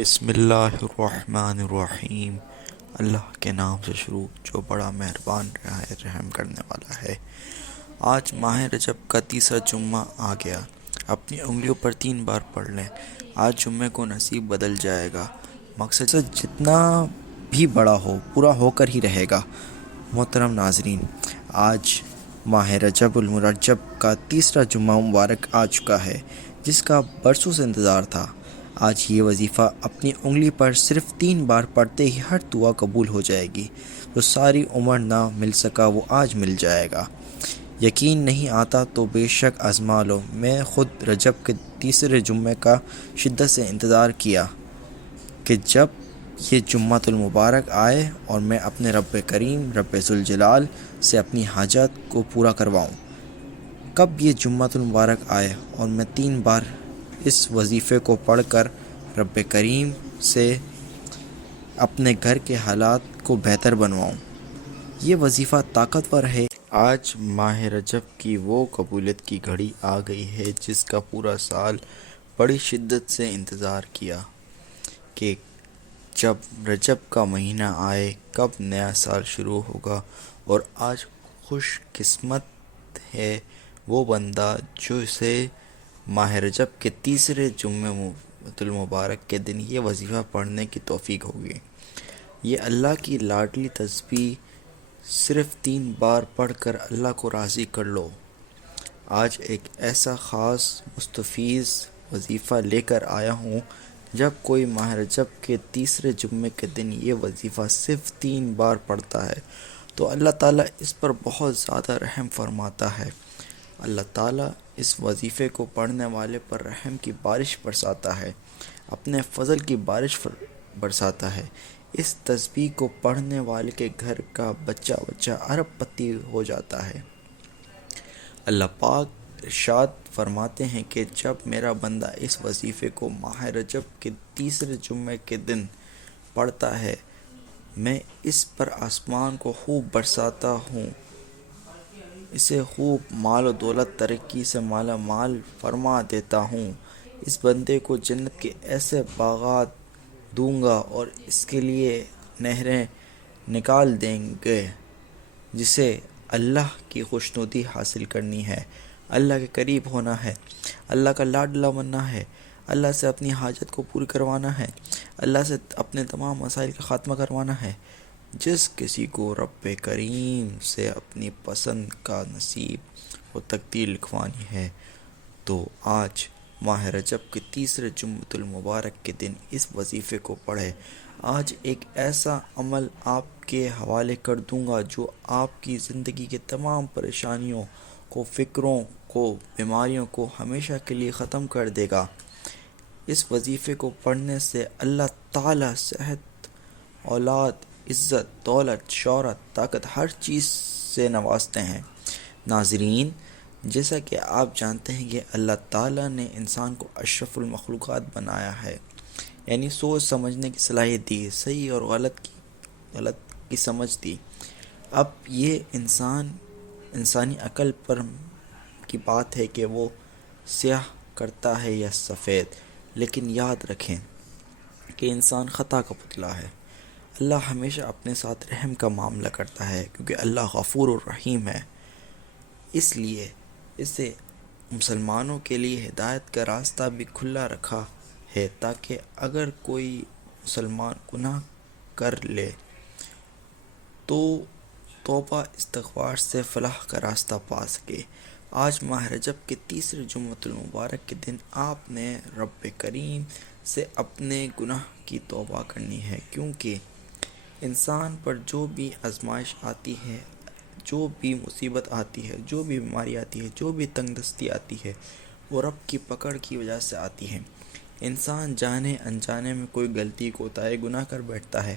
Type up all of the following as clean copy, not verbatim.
بسم اللہ الرحمن الرحیم۔ اللہ کے نام سے شروع جو بڑا مہربان رحم کرنے والا ہے۔ آج ماہ رجب کا تیسرا جمعہ آ گیا۔ اپنی انگلیوں پر 3 بار پڑھ لیں۔ آج جمعے کو نصیب بدل جائے گا۔ مقصد جتنا بھی بڑا ہو پورا ہو کر ہی رہے گا۔ محترم ناظرین، آج ماہ رجب المرجب کا تیسرا جمعہ مبارک آ چکا ہے، جس کا برسوں سے انتظار تھا۔ آج یہ وظیفہ اپنی انگلی پر صرف 3 بار پڑھتے ہی ہر دعا قبول ہو جائے گی۔ جو ساری عمر نہ مل سکا وہ آج مل جائے گا۔ یقین نہیں آتا تو بے شک آزما لو۔ میں خود رجب کے تیسرے جمعے کا شدت سے انتظار کیا کہ جب یہ جمعۃ المبارک آئے اور میں اپنے رب کریم رب ذوالجلال سے اپنی حاجات کو پورا کرواؤں۔ کب یہ جمعۃ المبارک آئے اور میں 3 بار اس وظیفے کو پڑھ کر رب کریم سے اپنے گھر کے حالات کو بہتر بنواؤں۔ یہ وظیفہ طاقتور ہے۔ آج ماہ رجب کی وہ قبولیت کی گھڑی آ گئی ہے جس کا پورا سال بڑی شدت سے انتظار کیا کہ جب رجب کا مہینہ آئے کب نیا سال شروع ہوگا۔ اور آج خوش قسمت ہے وہ بندہ جو سے ماہ رجب کے تیسرے جمعہ المبارک کے دن یہ وظیفہ پڑھنے کی توفیق ہوگی۔ یہ اللہ کی لاڈلی تسبیح صرف 3 بار پڑھ کر اللہ کو راضی کر لو۔ آج ایک ایسا خاص مستفیض وظیفہ لے کر آیا ہوں۔ جب کوئی ماہ رجب کے تیسرے جمعے کے دن یہ وظیفہ صرف 3 بار پڑھتا ہے تو اللہ تعالیٰ اس پر بہت زیادہ رحم فرماتا ہے۔ اللہ تعالیٰ اس وظیفے کو پڑھنے والے پر رحم کی بارش برساتا ہے، اپنے فضل کی بارش برساتا ہے۔ اس تسبیح کو پڑھنے والے کے گھر کا بچہ ارب پتی ہو جاتا ہے۔ اللہ پاک ارشاد فرماتے ہیں کہ جب میرا بندہ اس وظیفے کو ماہ رجب کے تیسرے جمعے کے دن پڑھتا ہے، میں اس پر آسمان کو خوب برساتا ہوں، اسے خوب مال و دولت ترقی سے مالا مال فرما دیتا ہوں۔ اس بندے کو جنت کے ایسے باغات دوں گا اور اس کے لیے نہریں نکال دیں گے۔ جسے اللہ کی خوشنودی حاصل کرنی ہے، اللہ کے قریب ہونا ہے، اللہ کا لاڈلا بننا ہے، اللہ سے اپنی حاجت کو پوری کروانا ہے، اللہ سے اپنے تمام مسائل کا خاتمہ کروانا ہے۔ جس کسی کو رب کریم سے اپنی پسند کا نصیب و تقدیر لکھوانی ہے تو آج ماہ رجب کے تیسرے جمعۃ المبارک کے دن اس وظیفے کو پڑھے۔ آج ایک ایسا عمل آپ کے حوالے کر دوں گا جو آپ کی زندگی کے تمام پریشانیوں کو، فکروں کو، بیماریوں کو ہمیشہ کے لیے ختم کر دے گا۔ اس وظیفے کو پڑھنے سے اللہ تعالیٰ صحت، اولاد، عزت، دولت، شہرت، طاقت ہر چیز سے نوازتے ہیں۔ ناظرین، جیسا کہ آپ جانتے ہیں کہ اللہ تعالیٰ نے انسان کو اشرف المخلوقات بنایا ہے، یعنی سوچ سمجھنے کی صلاحیت دی، صحیح اور غلط کی سمجھ دی۔ اب یہ انسانی عقل پر کی بات ہے کہ وہ سیاہ کرتا ہے یا سفید، لیکن یاد رکھیں کہ انسان خطا کا پتلا ہے۔ اللہ ہمیشہ اپنے ساتھ رحم کا معاملہ کرتا ہے کیونکہ اللہ غفور الرحیم ہے۔ اس لیے اسے مسلمانوں کے لیے ہدایت کا راستہ بھی کھلا رکھا ہے تاکہ اگر کوئی مسلمان گناہ کر لے تو توبہ استغفار سے فلاح کا راستہ پا سکے۔ آج ماہ رجب کے تیسرے جمعۃ المبارک کے دن آپ نے رب کریم سے اپنے گناہ کی توبہ کرنی ہے، کیونکہ انسان پر جو بھی آزمائش آتی ہے، جو بھی مصیبت آتی ہے، جو بھی بیماری آتی ہے، جو بھی تنگ دستی آتی ہے، وہ رب کی پکڑ کی وجہ سے آتی ہے۔ انسان جانے انجانے میں کوئی غلطی کوتاہی گناہ کر بیٹھتا ہے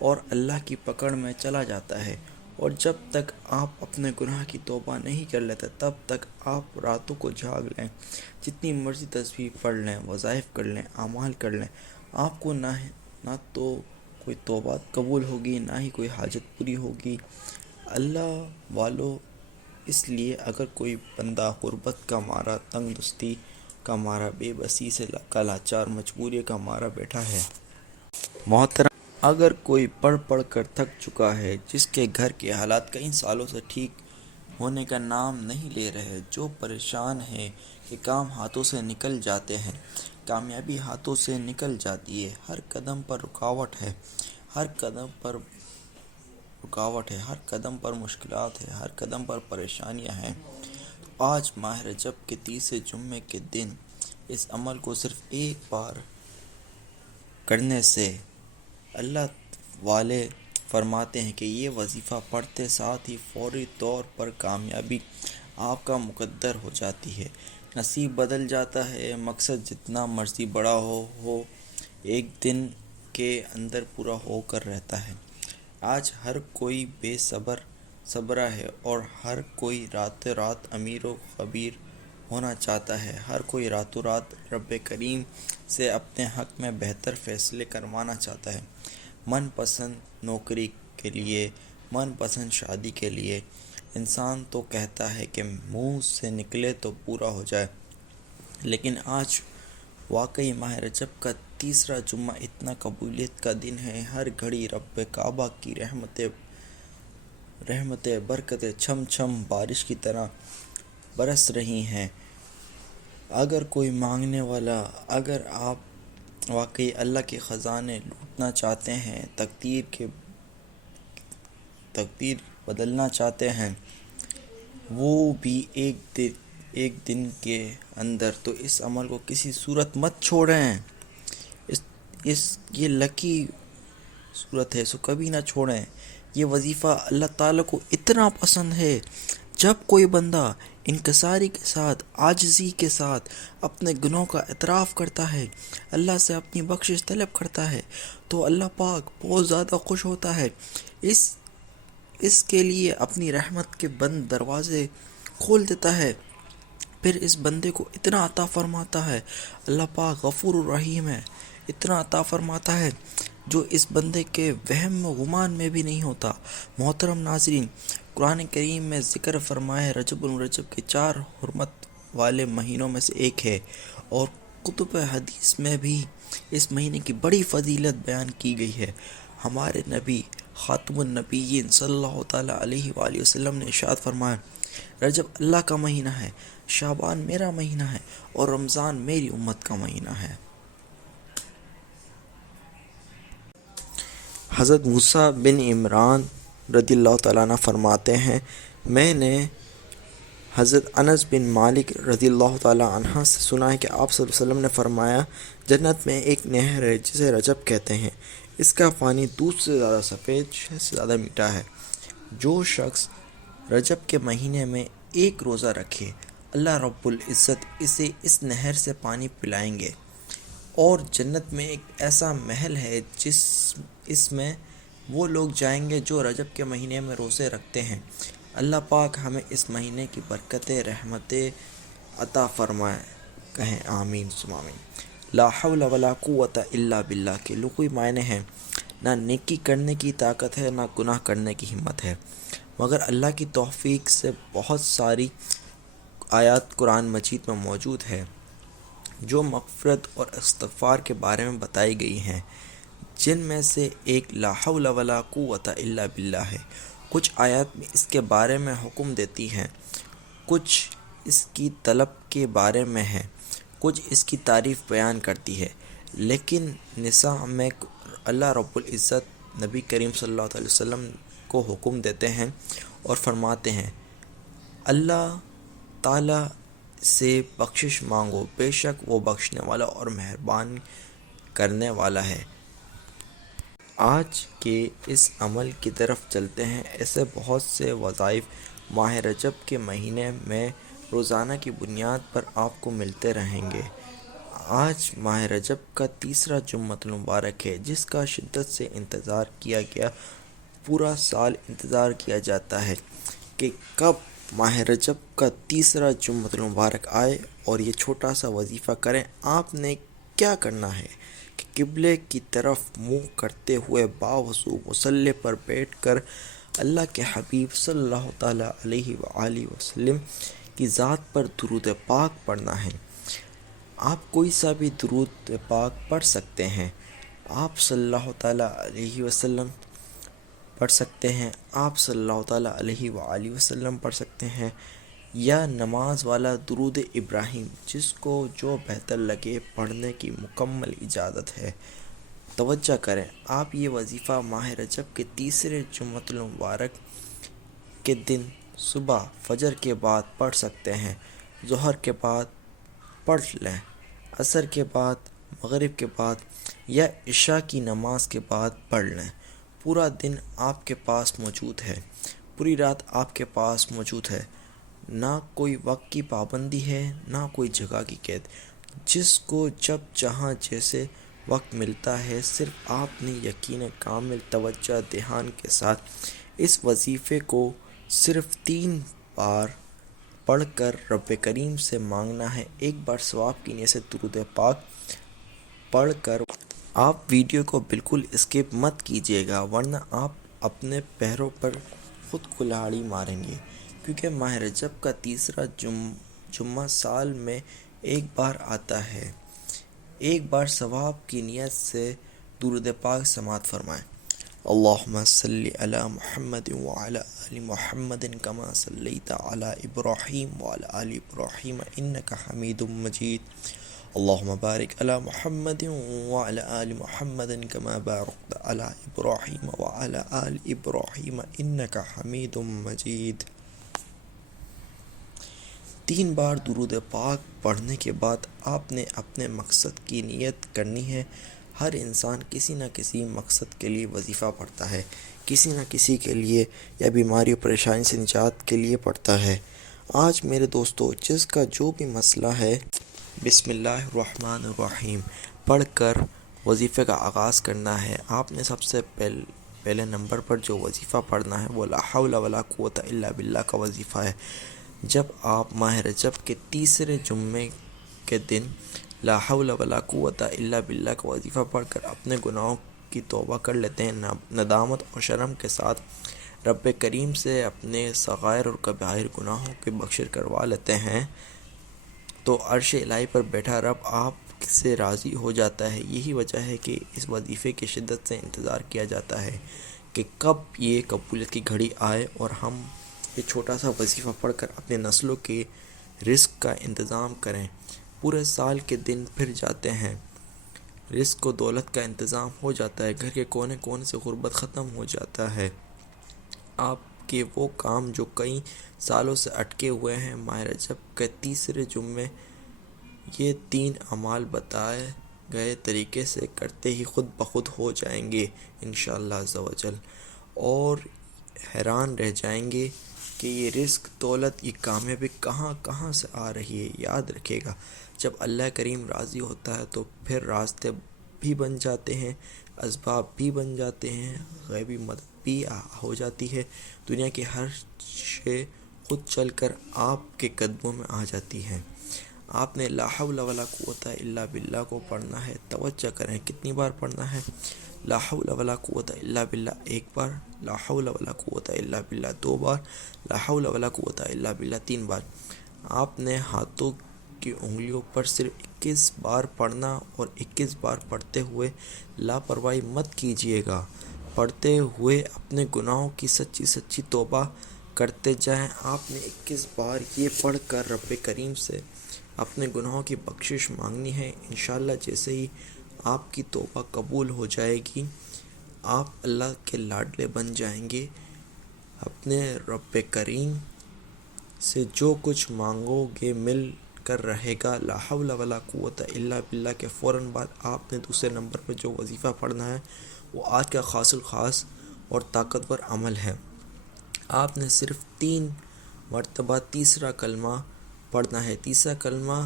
اور اللہ کی پکڑ میں چلا جاتا ہے، اور جب تک آپ اپنے گناہ کی توبہ نہیں کر لیتے تب تک آپ راتوں کو جاگ لیں، جتنی مرضی تسبیح پڑھ لیں، وظائف کر لیں، اعمال کر لیں، آپ کو نہ تو کوئی توبہ قبول ہوگی، نہ ہی کوئی حاجت پوری ہوگی۔ اللہ والو، اس لیے اگر کوئی بندہ غربت کا مارا، تنگ دستی کا مارا، بے بسی سے کا لاچار، مجبوری کا مارا بیٹھا ہے۔ محترم، اگر کوئی پڑھ پڑھ کر تھک چکا ہے، جس کے گھر کے حالات کئی سالوں سے ٹھیک ہونے کا نام نہیں لے رہے، جو پریشان ہے کہ کام ہاتھوں سے نکل جاتے ہیں، کامیابی ہاتھوں سے نکل جاتی ہے، ہر قدم پر رکاوٹ ہے، ہر قدم پر مشکلات ہیں، ہر قدم پر پریشانیاں ہیں، تو آج ماہ رجب کے تیسرے جمعے کے دن اس عمل کو صرف ایک بار کرنے سے اللہ والے فرماتے ہیں کہ یہ وظیفہ پڑھتے ساتھ ہی فوری طور پر کامیابی آپ کا مقدر ہو جاتی ہے، نصیب بدل جاتا ہے۔ مقصد جتنا مرضی بڑا ہو ایک دن کے اندر پورا ہو کر رہتا ہے۔ آج ہر کوئی بے صبرا ہے اور ہر کوئی راتوں رات امیر و خبیر ہونا چاہتا ہے، ہر کوئی راتوں رات رب کریم سے اپنے حق میں بہتر فیصلے کروانا چاہتا ہے، من پسند نوکری کے لیے، من پسند شادی کے لیے۔ انسان تو کہتا ہے کہ منہ سے نکلے تو پورا ہو جائے، لیکن آج واقعی ماہ رجب کا تیسرا جمعہ اتنا قبولیت کا دن ہے، ہر گھڑی رب کعبہ کی رحمتیں برکتیں چھم چھم بارش کی طرح برس رہی ہیں۔ اگر کوئی مانگنے والا، اگر آپ واقعی اللہ کے خزانے لوٹنا چاہتے ہیں، تقدیر بدلنا چاہتے ہیں، وہ بھی ایک دن کے اندر، تو اس عمل کو کسی صورت مت چھوڑیں۔ یہ لکی صورت ہے، سو کبھی نہ چھوڑیں۔ یہ وظیفہ اللہ تعالیٰ کو اتنا پسند ہے، جب کوئی بندہ انکساری کے ساتھ، عاجزی کے ساتھ اپنے گناہوں کا اعتراف کرتا ہے، اللہ سے اپنی بخشش طلب کرتا ہے، تو اللہ پاک بہت زیادہ خوش ہوتا ہے، اس کے لیے اپنی رحمت کے بند دروازے کھول دیتا ہے، پھر اس بندے کو اتنا عطا فرماتا ہے۔ اللہ پاک غفور الرحیم ہے، اتنا عطا فرماتا ہے جو اس بندے کے وہم و گمان میں بھی نہیں ہوتا۔ محترم ناظرین، قرآن کریم میں ذکر فرمایا رجب المرجب کے 4 حرمت والے مہینوں میں سے ایک ہے، اور کتب حدیث میں بھی اس مہینے کی بڑی فضیلت بیان کی گئی ہے۔ ہمارے نبی خاتم النبیین صلی اللہ تعالیٰ علیہ وآلہ وسلم نے ارشاد فرمایا، رجب اللہ کا مہینہ ہے، شعبان میرا مہینہ ہے، اور رمضان میری امت کا مہینہ ہے۔ حضرت موسیٰ بن عمران رضی اللہ تعالیٰ عنہ فرماتے ہیں، میں نے حضرت انس بن مالک رضی اللہ تعالیٰ عنہ سے سنا ہے کہ آپ صلی اللہ علیہ وسلم نے فرمایا، جنت میں ایک نہر ہے جسے رجب کہتے ہیں، اس کا پانی دودھ سے زیادہ سفید، شہد سے زیادہ میٹھا ہے۔ جو شخص رجب کے مہینے میں ایک روزہ رکھے، اللہ رب العزت اسے اس نہر سے پانی پلائیں گے، اور جنت میں ایک ایسا محل ہے اس میں وہ لوگ جائیں گے جو رجب کے مہینے میں روزے رکھتے ہیں۔ اللہ پاک ہمیں اس مہینے کی برکتیں، رحمتیں عطا فرمائے، کہیں آمین ثم آمین۔ لا حول ولا قوت الا باللہ کے لغوی معنی ہیں، نہ نیکی کرنے کی طاقت ہے، نہ گناہ کرنے کی ہمت ہے، مگر اللہ کی توفیق سے بہت ساری آیات قرآن مجید میں موجود ہے جو مغفرت اور استغفار کے بارے میں بتائی گئی ہیں، جن میں سے ایک لا حول ولا قوت الا باللہ ہے۔ کچھ آیات میں اس کے بارے میں حکم دیتی ہیں، کچھ اس کی طلب کے بارے میں ہے، کچھ اس کی تعریف بیان کرتی ہے، لیکن نساء میں اللہ رب العزت نبی کریم صلی اللہ علیہ وسلم کو حکم دیتے ہیں اور فرماتے ہیں، اللہ تعالیٰ سے بخشش مانگو، بے شک وہ بخشنے والا اور مہربان کرنے والا ہے۔ آج کے اس عمل کی طرف چلتے ہیں۔ ایسے بہت سے وظائف ماہ رجب کے مہینے میں روزانہ کی بنیاد پر آپ کو ملتے رہیں گے۔ آج ماہ رجب کا تیسرا جمعۃ المبارک ہے، جس کا شدت سے انتظار کیا گیا، پورا سال انتظار کیا جاتا ہے کہ کب ماہ رجب کا تیسرا جمعۃ المبارک آئے اور یہ چھوٹا سا وظیفہ کریں۔ آپ نے کیا کرنا ہے کہ قبلے کی طرف منہ کرتے ہوئے باوضو مصلی پر بیٹھ کر اللہ کے حبیب صلی اللہ تعالیٰ علیہ وآلہ وسلم کی ذات پر درود پاک پڑھنا ہے۔ آپ کوئی سا بھی درود پاک پڑھ سکتے ہیں، آپ صلی اللہ تعالیٰ علیہ وسلم پڑھ سکتے ہیں، آپ صلی اللہ تعالیٰ علیہ وآلہ وسلم پڑھ سکتے ہیں، یا نماز والا درود ابراہیم، جس کو جو بہتر لگے پڑھنے کی مکمل اجازت ہے۔ توجہ کریں، آپ یہ وظیفہ ماہ رجب کے تیسرے جمعۃ المبارک کے دن صبح فجر کے بعد پڑھ سکتے ہیں، ظہر کے بعد پڑھ لیں، عصر کے بعد، مغرب کے بعد یا عشاء کی نماز کے بعد پڑھ لیں۔ پورا دن آپ کے پاس موجود ہے، پوری رات آپ کے پاس موجود ہے، نہ کوئی وقت کی پابندی ہے، نہ کوئی جگہ کی قید۔ جس کو جب جہاں جیسے وقت ملتا ہے، صرف آپ نے یقین کامل توجہ دھیان کے ساتھ اس وظیفے کو صرف 3 بار پڑھ کر رب کریم سے مانگنا ہے۔ ایک بار ثواب کی نیت سے درود پاک پڑھ کر آپ ویڈیو کو بالکل اسکپ مت کیجیے گا، ورنہ آپ اپنے پیروں پر خود کلہاڑی ماریں گے، کیونکہ ماہ رجب کا تیسرا جمعہ سال میں ایک بار آتا ہے۔ ایک بار ثواب کی نیت سے درود پاک سماعت فرمائیں۔ اللہم صلی علی محمد وعلی آل محمد کما صلیت علی ابراہیم وعلی آل ابراہیم انک حمید مجید۔ اللہم بارک علی محمد وعلی آل محمد کما بارکت علی ابراہیم وعلی آل ابراہیم انک حمید مجید۔ 3 بار درود پاک پڑھنے کے بعد آپ نے اپنے مقصد کی نیت کرنی ہے۔ ہر انسان کسی نہ کسی مقصد کے لیے وظیفہ پڑھتا ہے، کسی نہ کسی کے لیے، یا بیماری و پریشانی سے نجات کے لیے پڑھتا ہے۔ آج میرے دوستو، جس کا جو بھی مسئلہ ہے، بسم اللہ الرحمن الرحیم پڑھ کر وظیفے کا آغاز کرنا ہے۔ آپ نے سب سے پہلے نمبر پر جو وظیفہ پڑھنا ہے وہ لا حول ولا قوت الا باللہ کا وظیفہ ہے۔ جب آپ ماہ رجب کے تیسرے جمعے کے دن لا حول ولا قوت الا باللہ کا وظیفہ پڑھ کر اپنے گناہوں کی توبہ کر لیتے ہیں، ندامت اور شرم کے ساتھ رب کریم سے اپنے صغائر اور کبائر گناہوں کی بخشش کروا لیتے ہیں، تو عرش الہی پر بیٹھا رب آپ سے راضی ہو جاتا ہے۔ یہی وجہ ہے کہ اس وظیفے کی شدت سے انتظار کیا جاتا ہے کہ کب یہ قبولیت کی گھڑی آئے اور ہم یہ چھوٹا سا وظیفہ پڑھ کر اپنے نسلوں کے رزق کا انتظام کریں۔ پورے سال کے دن پھر جاتے ہیں، رزق و دولت کا انتظام ہو جاتا ہے، گھر کے کونے کونے سے غربت ختم ہو جاتا ہے۔ آپ کے وہ کام جو کئی سالوں سے اٹکے ہوئے ہیں، ماہ رجب کے تیسرے جمعے یہ 3 اعمال بتائے گئے طریقے سے کرتے ہی خود بخود ہو جائیں گے انشاءاللہ عز و جل، اور حیران رہ جائیں گے کہ یہ رزق، دولت، یہ کامیابی کہاں کہاں سے آ رہی ہے۔ یاد رکھے گا، جب اللہ کریم راضی ہوتا ہے تو پھر راستے بھی بن جاتے ہیں، اسباب بھی بن جاتے ہیں، غیبی مدد بھی ہو جاتی ہے، دنیا کی ہر شے خود چل کر آپ کے قدموں میں آ جاتی ہے۔ آپ نے لا حول ولا قوت الا باللہ کو پڑھنا ہے۔ توجہ کریں کتنی بار پڑھنا ہے۔ لا حول ولا قوت الا باللہ 1 بار، لا حول ولا قوت الا باللہ 2 بار، لا حول ولا قوت الا باللہ 3 بار۔ آپ نے ہاتھوں کی انگلیوں پر صرف 21 بار پڑھنا اور 21 بار پڑھتے ہوئے لاپرواہی مت کیجیے گا۔ پڑھتے ہوئے اپنے گناہوں کی سچی سچی توبہ کرتے جائیں۔ آپ نے 21 بار یہ پڑھ کر رب کریم سے اپنے گناہوں کی بخشش مانگنی ہے۔ انشاءاللہ جیسے ہی آپ کی توبہ قبول ہو جائے گی، آپ اللہ کے لاڈلے بن جائیں گے۔ اپنے رب کریم سے جو کچھ مانگو گے مل کر رہے گا۔ لا حول ولا قوت الا باللہ کے فوراً بعد آپ نے دوسرے نمبر پر جو وظیفہ پڑھنا ہے وہ آج کا خاص الخاص اور طاقتور عمل ہے۔ آپ نے صرف 3 مرتبہ تیسرا کلمہ پڑھنا ہے۔ تیسرا کلمہ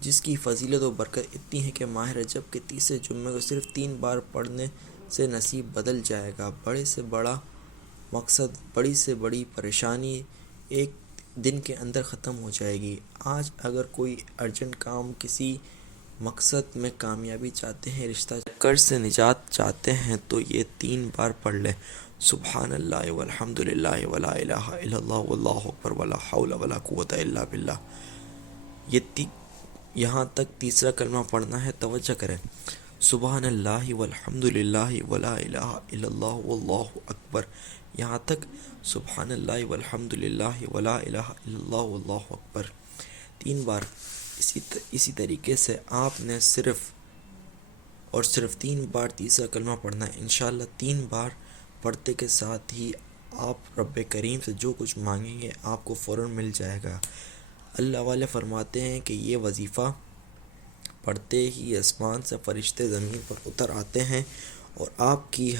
جس کی فضیلت و برکت اتنی ہے کہ ماہ رجب کے تیسرے جمعے کو صرف 3 بار پڑھنے سے نصیب بدل جائے گا۔ بڑے سے بڑا مقصد، بڑی سے بڑی پریشانی ایک دن کے اندر ختم ہو جائے گی۔ آج اگر کوئی ارجنٹ کام، کسی مقصد میں کامیابی چاہتے ہیں، رشتہ قرض سے نجات چاہتے ہیں، تو یہ 3 بار پڑھ لیں۔ سبحان اللہ والحمد للہ ولا الہ الا اللہ واللہ اکبر ولا حول ولا قوت الا باللہ۔ یہاں تک تیسرا کلمہ پڑھنا ہے، توجہ کریں۔ سبحان اللہ والحمد للہ ولا الہ الا اللہ واللہ اکبر، یہاں تک سبحان اللہ والحمد للہ ولا الہ الا اللہ واللہ اکبر 3 بار۔ اسی طریقے سے آپ نے صرف 3 بار تیسرا کلمہ پڑھنا ہے۔ انشاءاللہ 3 بار پڑھتے کے ساتھ ہی آپ رب کریم سے جو کچھ مانگیں گے آپ کو فوراً مل جائے گا۔ اللہ والے فرماتے ہیں کہ یہ وظیفہ پڑھتے ہی آسمان سے فرشتے زمین پر اتر آتے ہیں اور آپ کی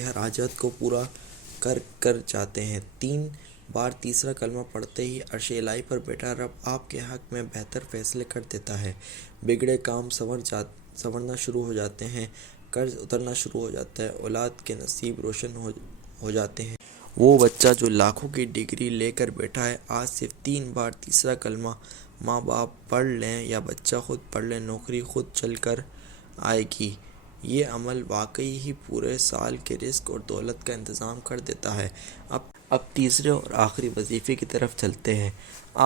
ہر حاجت کو پورا کر جاتے ہیں۔ 3 بار تیسرا کلمہ پڑھتے ہی عرش الہی پر بیٹھا رب آپ کے حق میں بہتر فیصلے کر دیتا ہے۔ بگڑے کام سنورنا شروع ہو جاتے ہیں، قرض اترنا شروع ہو جاتا ہے، اولاد کے نصیب روشن ہو جاتے ہیں۔ وہ بچہ جو لاکھوں کی ڈگری لے کر بیٹھا ہے، آج صرف 3 بار تیسرا کلمہ ماں باپ پڑھ لیں یا بچہ خود پڑھ لیں، نوکری خود چل کر آئے گی۔ یہ عمل واقعی ہی پورے سال کے رزق اور دولت کا انتظام کر دیتا ہے۔ اب تیسرے اور آخری وظیفے کی طرف چلتے ہیں۔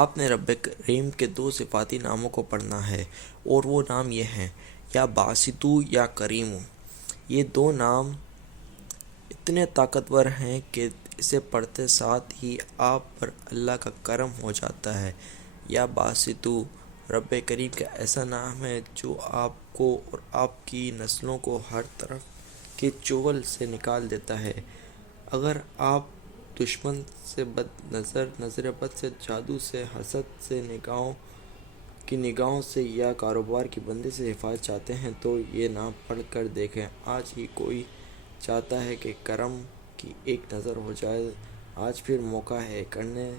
آپ نے رب کریم کے 2 صفاتی ناموں کو پڑھنا ہے، اور وہ نام یہ ہیں، یا باسطو یا کریمو۔ یہ 2 نام اتنے طاقتور ہیں کہ اسے پڑھتے ساتھ ہی آپ پر اللہ کا کرم ہو جاتا ہے۔ یا باسطو رب کریم کا ایسا نام ہے جو آپ کو اور آپ کی نسلوں کو ہر طرف کے چغل سے نکال دیتا ہے۔ اگر آپ دشمن سے نظر بد سے، جادو سے، حسد سے، نگاہوں سے یا کاروبار کی بندی سے حفاظت چاہتے ہیں تو یہ نام پڑھ کر دیکھیں۔ آج ہی کوئی چاہتا ہے کہ کرم کی ایک نظر ہو جائے، آج پھر موقع ہے کرنے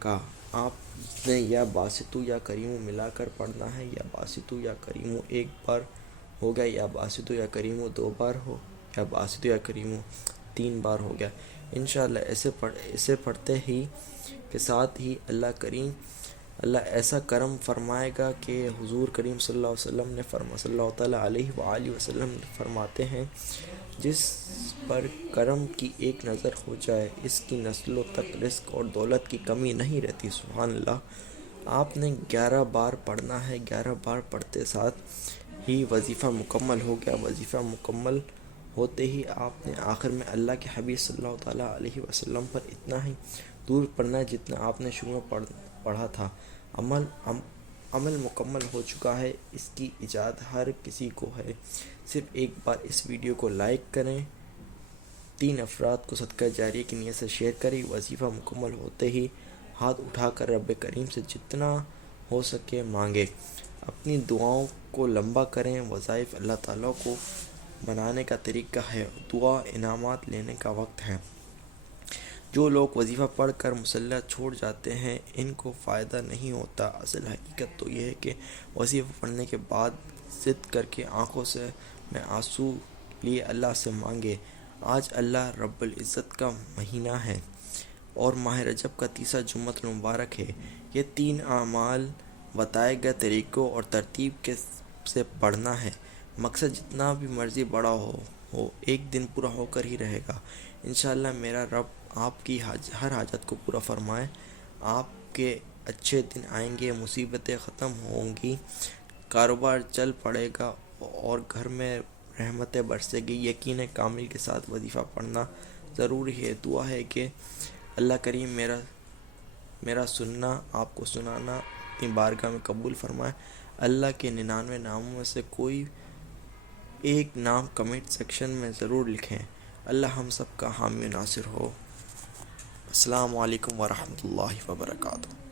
کا۔ آپ نے یا باسطو یا کریمو ملا کر پڑھنا ہے۔ یا باسطو یا کریمو 1 بار ہو گیا، یا باسطو یا کریمو 2 بار ہو، یا باسطو یا کریمو 3 بار ہو گیا۔ انشاءاللہ اسے پڑھتے ہی کے ساتھ ہی اللہ ایسا کرم فرمائے گا کہ حضور کریم صلی اللہ علیہ وسلم نے فرماتے ہیں، جس پر کرم کی ایک نظر ہو جائے اس کی نسلوں تک رزق اور دولت کی کمی نہیں رہتی۔ سبحان اللہ۔ آپ نے 11 بار پڑھنا ہے۔ 11 بار پڑھتے ساتھ ہی وظیفہ مکمل ہو گیا۔ وظیفہ مکمل ہوتے ہی آپ نے آخر میں اللہ کے حبیب صلی اللہ علیہ وسلم پر اتنا ہی دور پڑھنا ہے جتنا آپ نے شروع میں پڑھا تھا۔ عمل مکمل ہو چکا ہے، اس کی اجازت ہر کسی کو ہے۔ صرف ایک بار اس ویڈیو کو لائک کریں، 3 افراد کو صدقہ جاریہ کی نیت سے شیئر کریں۔ وظیفہ مکمل ہوتے ہی ہاتھ اٹھا کر رب کریم سے جتنا ہو سکے مانگیں، اپنی دعاؤں کو لمبا کریں۔ وظائف اللہ تعالیٰ کو بنانے کا طریقہ ہے، دعا انعامات لینے کا وقت ہے۔ جو لوگ وظیفہ پڑھ کر مصلی چھوڑ جاتے ہیں ان کو فائدہ نہیں ہوتا۔ اصل حقیقت تو یہ ہے کہ وظیفہ پڑھنے کے بعد ضد کر کے آنکھوں میں آنسو لیے اللہ سے مانگے۔ آج اللہ رب العزت کا مہینہ ہے اور ماہ رجب کا تیسرا جمعۃ المبارک ہے۔ یہ 3 اعمال بتائے گئے طریقوں اور ترتیب سے پڑھنا ہے۔ مقصد جتنا بھی مرضی بڑا ہو ایک دن پورا ہو کر ہی رہے گا۔ انشاءاللہ میرا رب آپ کی ہر حاجت کو پورا فرمائے۔ آپ کے اچھے دن آئیں گے، مصیبتیں ختم ہوں گی، کاروبار چل پڑے گا اور گھر میں رحمتیں برسے گی۔ یقین کامل کے ساتھ وظیفہ پڑھنا ضروری ہے۔ دعا ہے کہ اللہ کریم میرا سننا آپ کو سنانا اپنی بارگاہ میں قبول فرمائے۔ اللہ کے 99 ناموں میں سے کوئی ایک نام کمنٹ سیکشن میں ضرور لکھیں۔ اللہ ہم سب کا حامی و ناصر ہو۔ السلام علیکم ورحمۃ اللہ وبرکاتہ۔